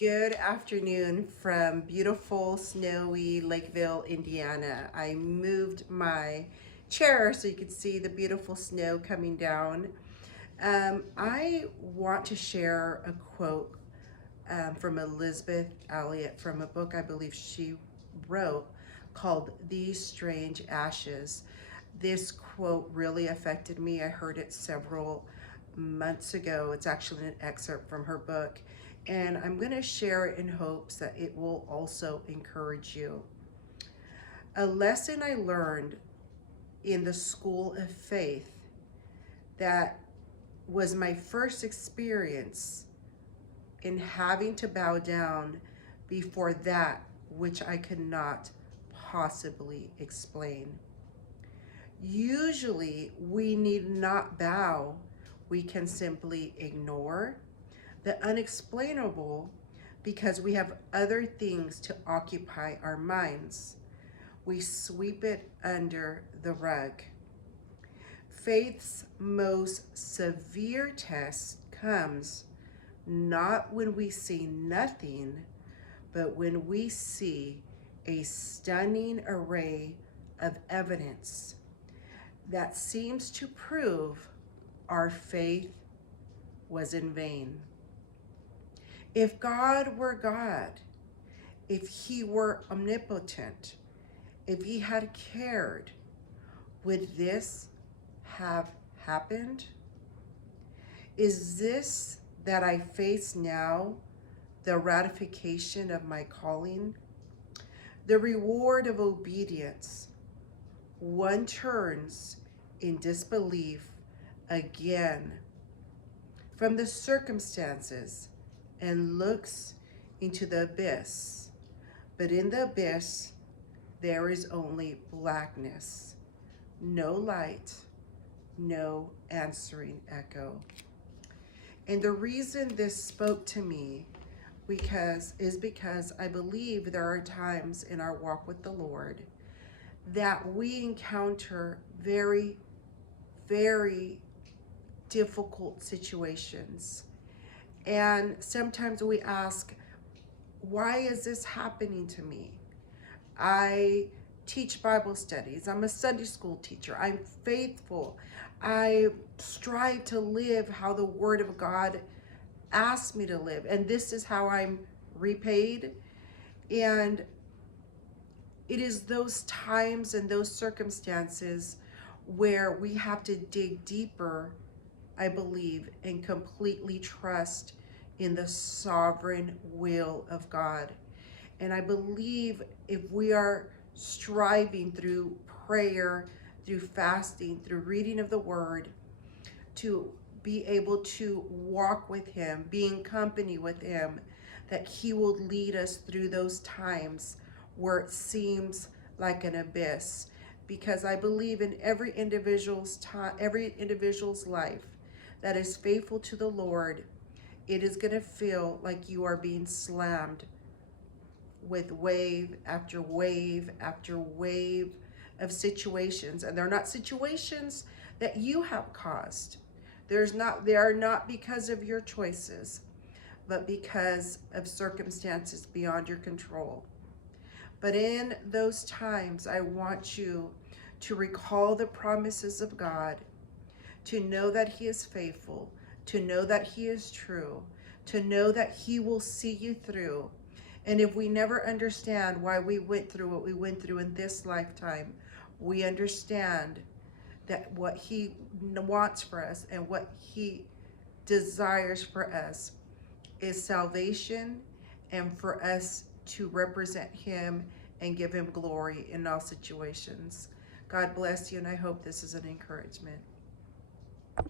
Good afternoon from beautiful, snowy Lakeville, Indiana. I moved my chair so you could see the beautiful snow coming down. I want to share a quote from Elizabeth Elliot from a book I believe she wrote called These Strange Ashes. This quote really affected me. I heard it several months ago. It's actually an excerpt from her book, and I'm going to share it in hopes that it will also encourage you. A lesson I learned in the school of faith that was my first experience in having to bow down before that which I could not possibly explain. Usually, we need not bow. We can simply ignore the unexplainable because we have other things to occupy our minds. We sweep it under the rug. Faith's most severe test comes not when we see nothing, but when we see a stunning array of evidence that seems to prove our faith was in vain. If God were God, if he were omnipotent, if he had cared, would this have happened? Is this that I face now the ratification of my calling? The reward of obedience? One turns in disbelief again from the circumstances and looks into the abyss. But in the abyss, there is only blackness, no light, no answering echo. And the reason this spoke to me is because I believe there are times in our walk with the Lord that we encounter very, very difficult situations. And sometimes we ask, why is this happening to me? I teach Bible studies. I'm a Sunday school teacher. I'm faithful. I strive to live how the Word of God asks me to live. And this is how I'm repaid. And it is those times and those circumstances where we have to dig deeper, I believe, and completely trust in the sovereign will of God. And I believe if we are striving through prayer, through fasting, through reading of the word, to be able to walk with him, be in company with him, that he will lead us through those times where it seems like an abyss. Because I believe in every individual's life that is faithful to the Lord, it is going to feel like you are being slammed with wave after wave after wave of situations. And they're not situations that you have caused. They are not because of your choices, but because of circumstances beyond your control. But in those times, I want you to recall the promises of God, to know that he is faithful, to know that he is true, to know that he will see you through. And if we never understand why we went through what we went through in this lifetime, we understand that what he wants for us and what he desires for us is salvation, and for us to represent him and give him glory in all situations. God bless you, and I hope this is an encouragement.